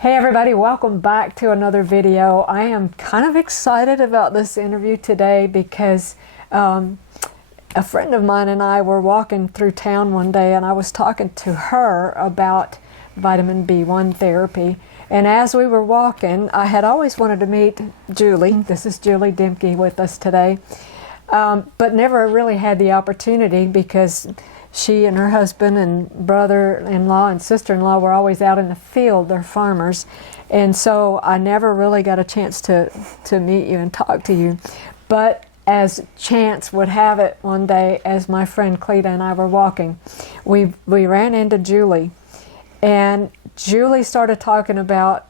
Hey everybody, welcome back to another video. I am kind of excited about this interview today because a friend of mine and I were walking through town one day and I was talking to her about vitamin B1 therapy. And as we were walking, I had always wanted to meet Julie. This is Julie Dimke with us today, but never really had the opportunity because she and her husband and brother-in-law and sister-in-law were always out in the field. They're farmers. And so I never really got a chance to meet you and talk to you. But as chance would have it, one day as my friend Cleta and I were walking, we ran into Julie. And Julie started talking about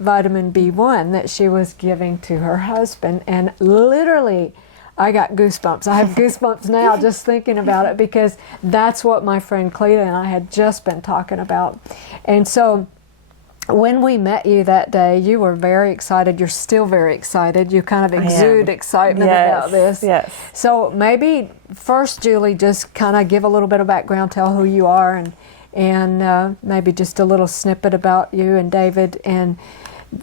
vitamin B1 that she was giving to her husband. And literally, I got goosebumps. I have goosebumps now just thinking about it because that's what my friend Cleta and I had just been talking about. And so when we met you that day, you were very excited. You're still very excited. You kind of exude excitement about this. Yes. So maybe first, Julie, just kind of give a little bit of background, tell who you are, and maybe just a little snippet about you and David. And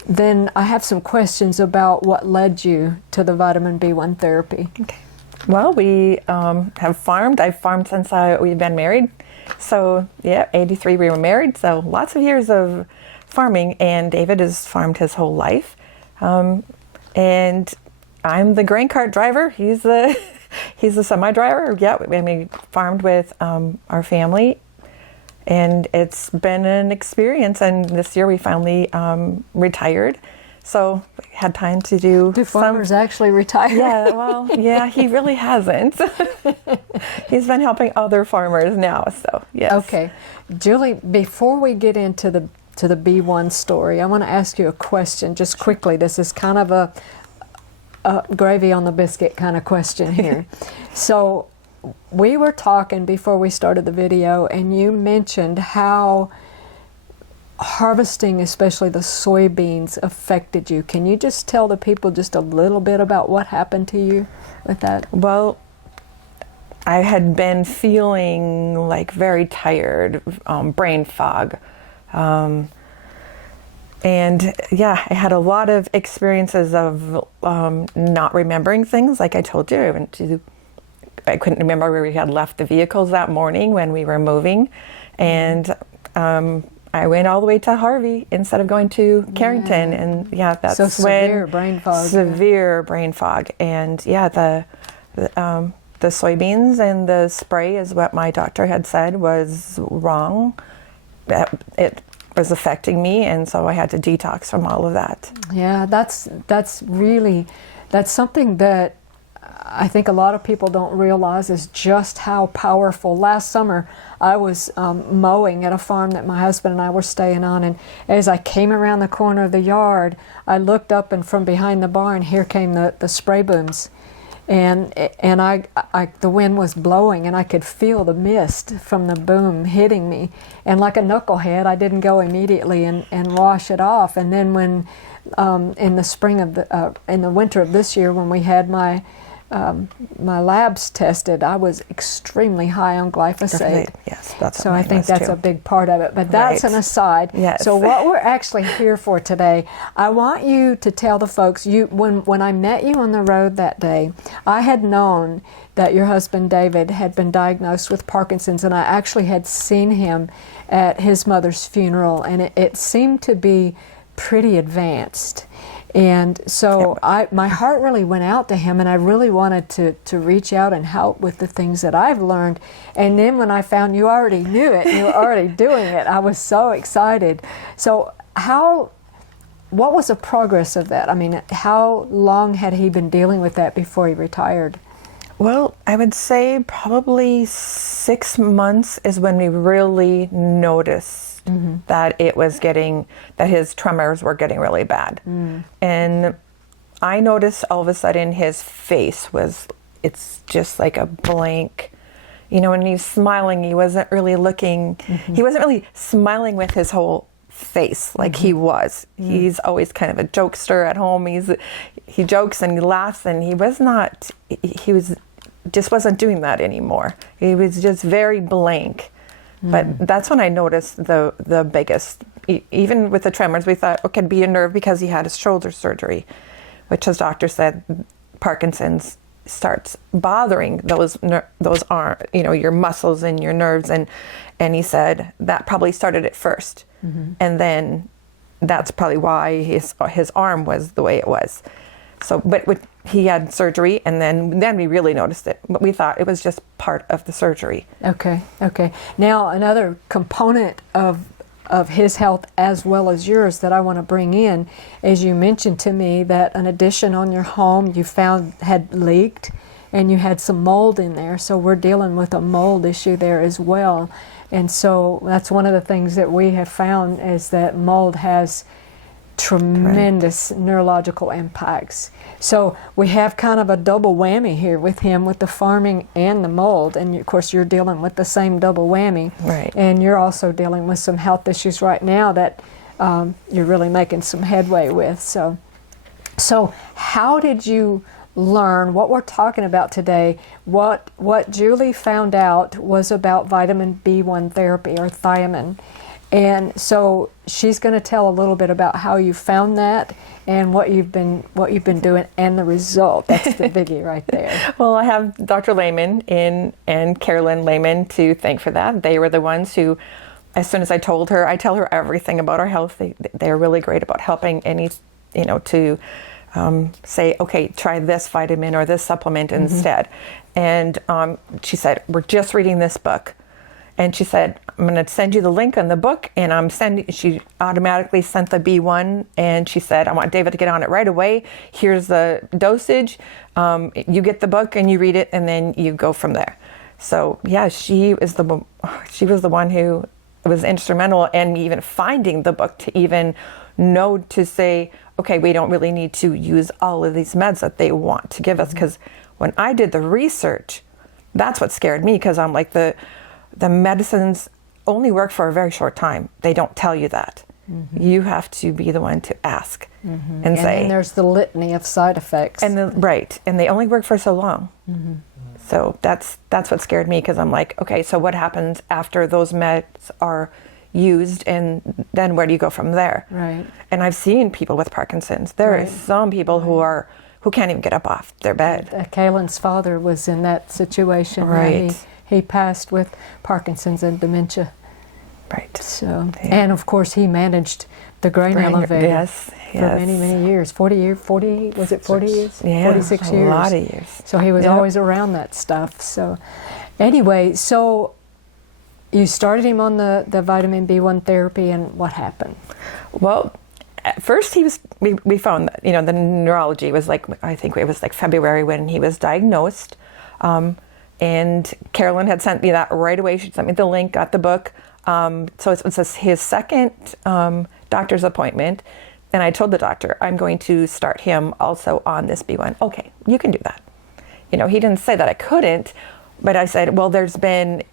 then I have some questions about what led you to the vitamin B1 therapy. Okay. Well, we have farmed. I've farmed since we've been married. So, yeah, 83 we were married. So lots of years of farming. And David has farmed his whole life. And I'm the grain cart driver. He's the semi-driver. Yeah, we farmed with our family. And it's been an experience, and this year we finally retired, so we had time to do. Do farmers actually retire? Yeah, well, yeah, he really hasn't. He's been helping other farmers now, so yes. Okay, Julie, before we get into the B1 story, I want to ask you a question just quickly. This is kind of a gravy on the biscuit kind of question here. So, we were talking before we started the video, and you mentioned how harvesting, especially the soybeans, affected you. Can you just tell the people just a little bit about what happened to you with that? Well, I had been feeling like very tired, brain fog. And yeah, I had a lot of experiences of not remembering things. Like I told you, I couldn't remember where we had left the vehicles that morning when we were moving. And I went all the way to Harvey instead of going to Carrington. Yeah. And yeah, that's so severe brain fog. Severe brain fog. And yeah, the soybeans and the spray is what my doctor had said was wrong. It was affecting me, and so I had to detox from all of that. Yeah, that's something that I think a lot of people don't realize is just how powerful. Last summer, I was mowing at a farm that my husband and I were staying on, and as I came around the corner of the yard, I looked up, and from behind the barn, here came the spray booms, and the wind was blowing, and I could feel the mist from the boom hitting me, and like a knucklehead, I didn't go immediately and wash it off, and then when in the winter of this year, when we had my labs tested, I was extremely high on glyphosate. Definitely. Yes, that's so I think that's too. A big part of it. But that's an aside. Yes. So what we're actually here for today, I want you to tell the folks, when I met you on the road that day, I had known that your husband David had been diagnosed with Parkinson's, and I actually had seen him at his mother's funeral, and it seemed to be pretty advanced. And so my heart really went out to him, and I really wanted to reach out and help with the things that I've learned. And then when I found you already knew it, you were already doing it, I was so excited. So what was the progress of that? I mean, how long had he been dealing with that before he retired? Well, I would say probably 6 months is when we really noticed that that his tremors were getting really bad. And I noticed all of a sudden his face it's just like a blank. You know, when he's smiling, he wasn't really he wasn't really smiling with his whole face like he was. He's always kind of a jokester at home. He jokes and he laughs, and he just wasn't doing that anymore. He was just very blank. But that's when I noticed the biggest even with the tremors, we thought, okay, it'd be a nerve because he had his shoulder surgery, which his doctor said Parkinson's starts bothering those arm, your muscles and your nerves, and he said that probably started it first, and then that's probably why his arm was the way it was. So, but he had surgery, and then we really noticed it. But we thought it was just part of the surgery. Okay. Now, another component of his health as well as yours that I want to bring in is you mentioned to me that an addition on your home you found had leaked, and you had some mold in there. So we're dealing with a mold issue there as well. And so that's one of the things that we have found is that mold has tremendous neurological impacts. So we have kind of a double whammy here with him, with the farming and the mold. And of course you're dealing with the same double whammy. Right. And you're also dealing with some health issues right now that you're really making some headway with. So how did you learn what we're talking about today? What Julie found out was about vitamin B1 therapy, or thiamine. And so she's going to tell a little bit about how you found that and what you've been doing and the result. That's the biggie right there. Well, I have Dr. Lehman and Carolyn Lehman to thank for that. They were the ones who, as soon as I tell her everything about our health. They're really great about helping to say, okay, try this vitamin or this supplement instead. And she said, we're just reading this book. And she said, I'm going to send you the link on the book, and she automatically sent the B1, and she said, I want David to get on it right away. Here's the dosage. You get the book and you read it, and then you go from there. So yeah, she was the one who was instrumental in even finding the book to even know to say, okay, we don't really need to use all of these meds that they want to give us. Because when I did the research, that's what scared me, because I'm like, the medicines only work for a very short time. They don't tell you that. You have to be the one to ask and say. And there's the litany of side effects. And they only work for so long. So that's what scared me, because I'm like, okay, so what happens after those meds are used, and then where do you go from there? Right. And I've seen people with Parkinson's. There are some people who can't even get up off their bed. Kaylin's father was in that situation. Right. He passed with Parkinson's and dementia. Right. So, and of course he managed the grain elevator for many, many years. 40 years? Yeah, 46 years. A lot of years. So he was always around that stuff. So anyway, so you started him on the vitamin B1 therapy, and what happened? Well, at first we found that, the neurology was I think it was February when he was diagnosed. And Carolyn had sent me that right away. She sent me the link, got the book. So it was his second doctor's appointment. And I told the doctor, I'm going to start him also on this B1. Okay, you can do that. He didn't say that I couldn't, but I said, well, there's been,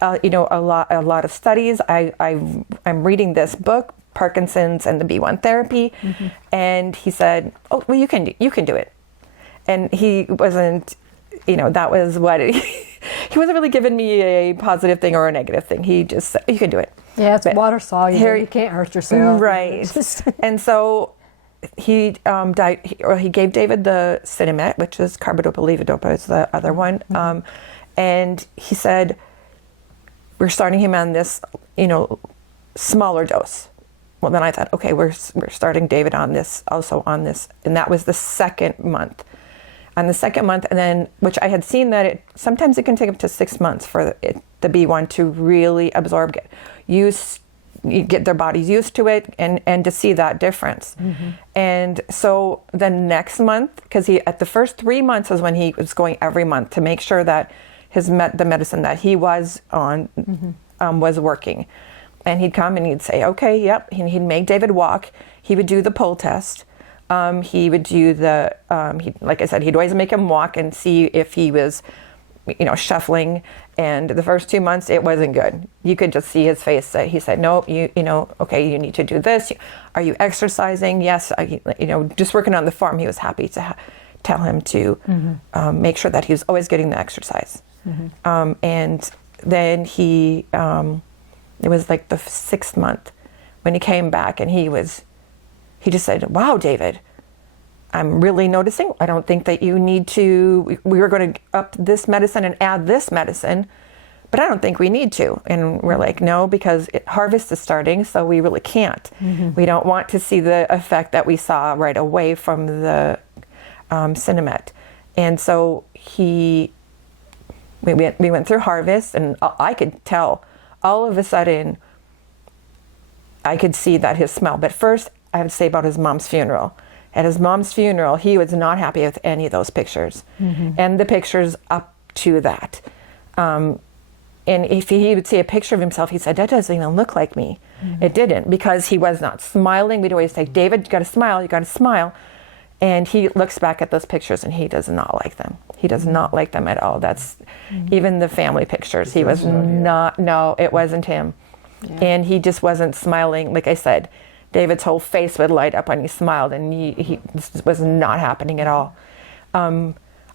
a lot of studies. I'm reading this book, Parkinson's and the B1 therapy. And he said, oh, well, you can do it. And he wasn't, that was what he wasn't really giving me a positive thing or a negative thing. He just said, you can do it. Yeah, it's water soluble. You can't hurt yourself. Right. And so he gave David the Cinemet, which is carbidopa-levodopa is the other one. And he said, we're starting him on this, smaller dose. Well, then I thought, okay, we're starting David on this, and that was the second month. On the second month, and then, which I had seen that sometimes it can take up to 6 months for the B1 to really absorb, get their bodies used to it, and to see that difference. And so the next month, because at the first 3 months is when he was going every month to make sure that the medicine that he was on was working. And he'd come and he'd say, okay, yep. He'd make David walk. He would do the pull test. He would do like I said, he'd always make him walk and see if he was, shuffling. And the first 2 months, it wasn't good. You could just see his face. He said, no, okay, you need to do this. Are you exercising? Yes. Just working on the form. He was happy to tell him to make sure that he was always getting the exercise. And then it was like the 6th month when he came back, and he just said, "Wow, David, I'm really noticing. I don't think that you need to, we were going to up this medicine and add this medicine, but I don't think we need to." And we're like, no, because harvest is starting, so we really can't. We don't want to see the effect that we saw right away from the Cinemet. And so we went through harvest, and I could tell all of a sudden, I could see that his smile. But first, I would say about his mom's funeral. At his mom's funeral, he was not happy with any of those pictures, and the pictures up to that. And if he would see a picture of himself, he said, "That doesn't even look like me." It didn't, because he was not smiling. We'd always say, "David, you got to smile. You got to smile." And he looks back at those pictures, and he does not like them. He does not like them at all. That's even the family pictures. He was not. No, it wasn't him, and he just wasn't smiling. Like I said, David's whole face would light up when he smiled, and this was not happening at all.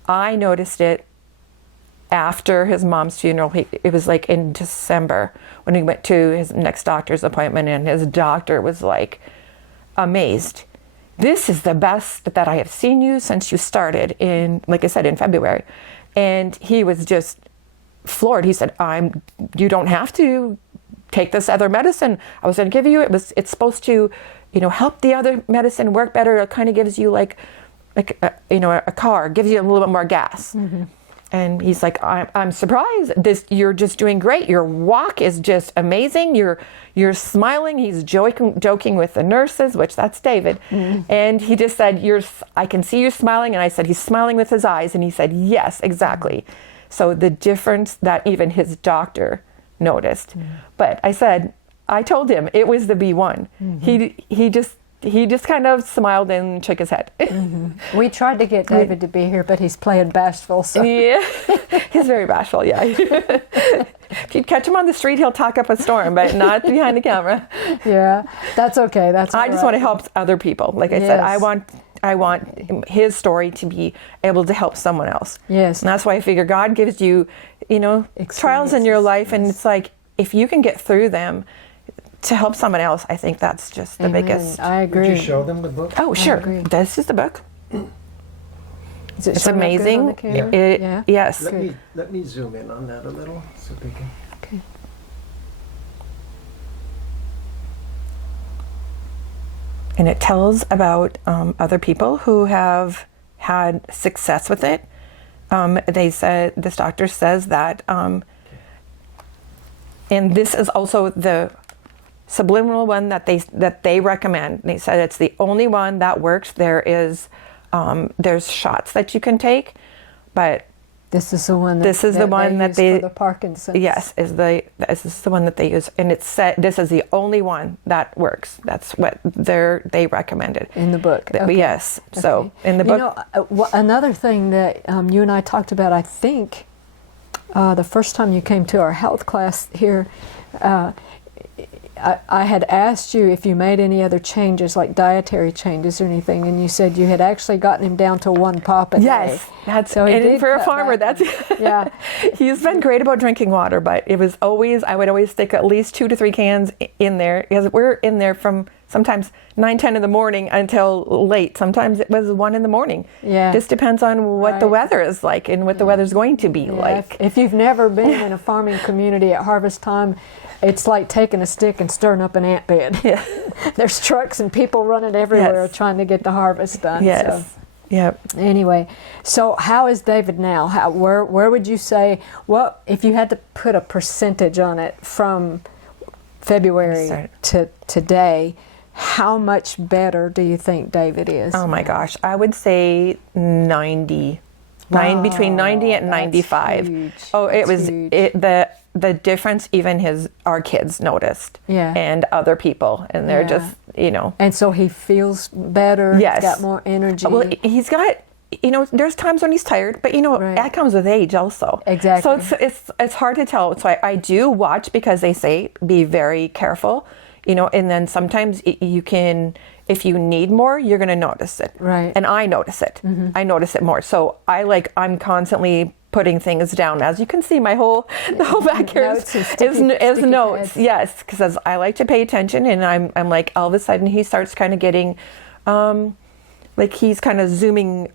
I noticed it after his mom's funeral. It was like in December when he went to his next doctor's appointment, and his doctor was like amazed. "This is the best that I have seen you since you started in, like I said, in February." And he was just floored. He said, "You don't have to take this other medicine I was going to give you. It's supposed to, help the other medicine work better. It kind of gives you like a car, gives you a little bit more gas." And he's like, I'm surprised. You're just doing great. Your walk is just amazing. You're smiling. He's joking with the nurses, which that's David. And he just said, I can see you smiling. And I said, he's smiling with his eyes. And he said, yes, exactly. So the difference that even his doctor noticed. But I told him it was the B1. He just kind of smiled and shook his head. We tried to get David to be here, but he's playing bashful. So. Yeah, he's very bashful, yeah. If you'd catch him on the street, he'll talk up a storm, but not behind the camera. Yeah, that's okay. I just want to help other people. Like I said, I want his story to be able to help someone else. Yes. And that's why I figure God gives you, trials in your life, and it's like, if you can get through them, to help someone else, I think that's just the biggest. I agree. Would you show them the book? Oh, sure. This is the book. It's amazing. Yeah. Yes. Let me zoom in on that a little so they can. Okay. And it tells about other people who have had success with it. They said, this doctor says that, and this is also the subliminal one that they recommend. They said it's the only one that works. There's shots that you can take, but this is the one. This is the one that they use for the Parkinson. Yes, this is the one that they use, and it's said this is the only one that works. That's what they recommended in the book. Okay. Yes. Okay. So in the book, another thing that you and I talked about, I think, the first time you came to our health class here. I had asked you if you made any other changes, like dietary changes or anything, and you said you had actually gotten him down to 1 pop a day. Yes, that's so. And for a farmer, that's yeah. He's been great about drinking water, but it was always I would always stick at least 2 to 3 cans in there, because we're in there from sometimes 9-10 in the morning until late. Sometimes it was 1 in the morning. Yeah, just depends on what the weather is like and what the weather's going to be like. If you've never been in a farming community at harvest time, it's like taking a stick and stirring up an ant bed. Yeah. There's trucks and people running everywhere trying to get the harvest done. Yes. So. Yep. Anyway, so how is David now? Where would you say, if you had to put a percentage on it from February to today, how much better do you think David is? Oh my gosh, I would say 90. Between 90 and 95. Huge. Oh, it that's was huge. The difference even our kids noticed. Yeah. And other people, and they're just, And so he feels better. Yes. He's got more energy. Well, he's got, there's times when he's tired, but that comes with age also. Exactly. So it's hard to tell. So I do watch, because they say be very careful, and then sometimes you can. If you need more, you're going to notice it. Right. And I notice it. Mm-hmm. I notice it more. So I'm constantly putting things down. As you can see, the whole back here Notes and is sticky notes. pads. Yes, because I like to pay attention, and I'm like, all of a sudden he starts kind of getting, like he's kind of zoning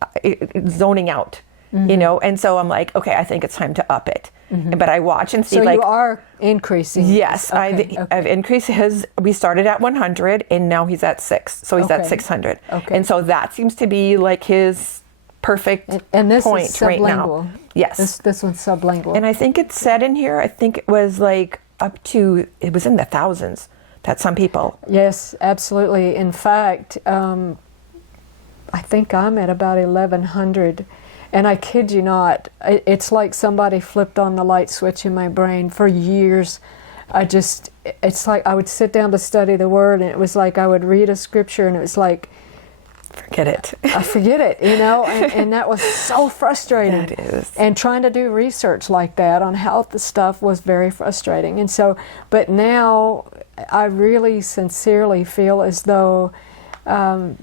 out, you know. And so I'm like, okay, I think it's time to up it. But I watch and see, So like, you are increasing. yes, Okay, I've increased his. We started at 100, and now he's at 6, so he's at Okay. 600. Okay. And so that seems to be like his perfect And this point is right now. sublingual. Yes. This one's sublingual. And I think it said in here, I think it was like up to, it was in the thousands that some people. Yes, absolutely. In fact, I think I'm at about 1,100. And I kid you not, it's like somebody flipped on the light switch in my brain. For years, it's like I would sit down to study the Word, and it was like I would read a scripture, and it was like, Forget it. I forget it, you know, and that was so frustrating. That is. And trying to do research like that on health stuff was very frustrating. And so, but now I really sincerely feel as though the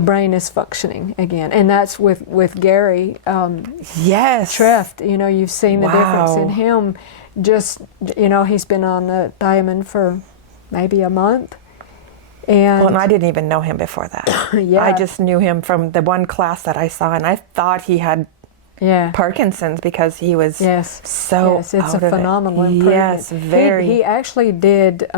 brain is functioning again. And that's with Gary Yes. Treft. You know, you've seen the difference in Wow. him. Just, you know, he's been on the thiamine for maybe a month. Well, and I didn't even know him before that. Yeah. I just knew him from the one class that I saw, and I thought he had Yeah. Parkinson's because he was Yes. so yes, it's out a of phenomenal it. improvement. Yes, very. He actually did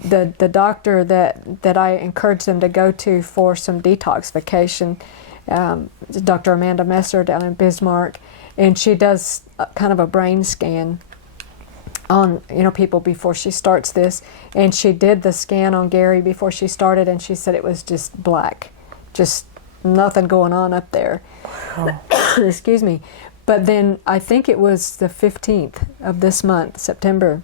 the doctor that I encouraged him to go to for some detoxification, Dr. Amanda Messer down in Bismarck, and she does kind of a brain scan on, you know, people before she starts this, and she did the scan on Gary before she started, and she said it was just black, just nothing going on up there. Wow. Excuse me. But then I think it was the 15th of this month, September,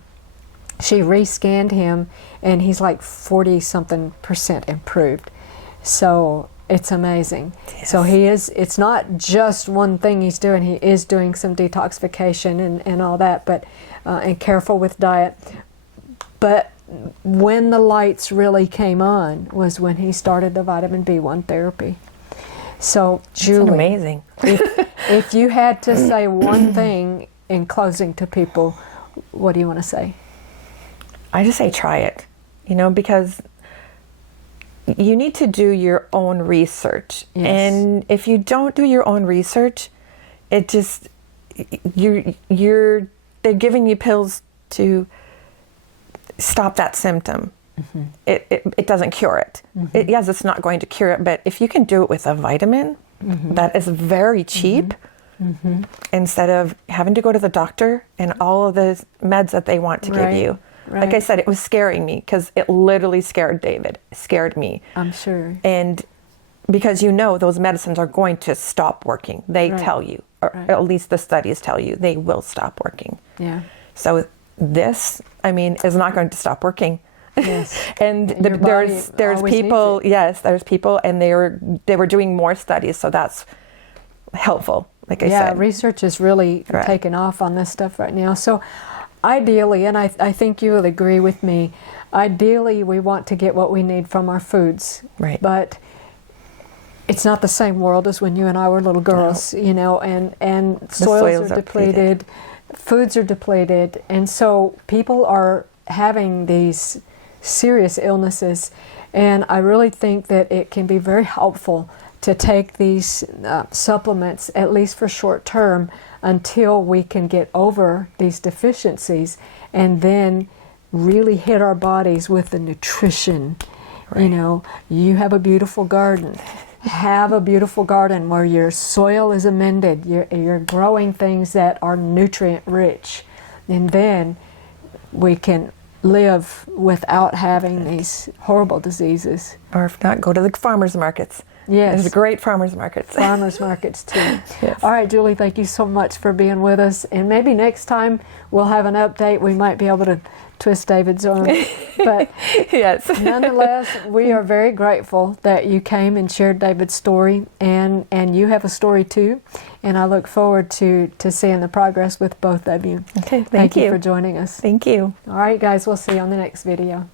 she rescanned him, and he's like 40-something% improved. So it's amazing. Yes. So it's not just one thing he's doing. He is doing some detoxification and all that, but and careful with diet. But when the lights really came on was when he started the vitamin B1 therapy. So, Julie, amazing. if you had to say one thing in closing to people, what do you want to say? I just say try it, you know, because you need to do your own research. Yes. And if you don't do your own research, it just, they're giving you pills to stop that symptom. Mm-hmm. It doesn't cure it. Mm-hmm. Yes, it's not going to cure it, but if you can do it with a vitamin that is very cheap, instead of having to go to the doctor and all of the meds that they want to give you. Right. Like I said, it was scaring me because it literally scared David, scared me. I'm sure. And because you know those medicines are going to stop working. They tell you, or at least the studies tell you, they will stop working. Yeah. So this, I mean, is not going to stop working. Yes. And Your body there's always people, needs it. yes, there's people, and they were doing more studies, so that's helpful. Like I said, research is really taking off on this stuff right now. So ideally, and I think you will agree with me, ideally we want to get what we need from our foods. Right. But it's not the same world as when you and I were little girls, you know, and soils are depleted, foods are depleted, and so people are having these serious illnesses, and I really think that it can be very helpful to take these supplements, at least for short term, until we can get over these deficiencies and then really hit our bodies with the nutrition. Right. You know, you have a beautiful garden. Have a beautiful garden where your soil is amended. You're growing things that are nutrient rich. And then we can live without having these horrible diseases. Or if not, go to the farmers markets. Yes. There's great farmers markets. Farmers markets too. Yes. All right, Julie, thank you so much for being with us. And maybe next time we'll have an update. We might be able to twist David's arm. But yes. nonetheless, we are very grateful that you came and shared David's story. And you have a story too. And I look forward to seeing the progress with both of you. Okay, Thank you you for joining us. Thank you. All right, guys, we'll see you on the next video.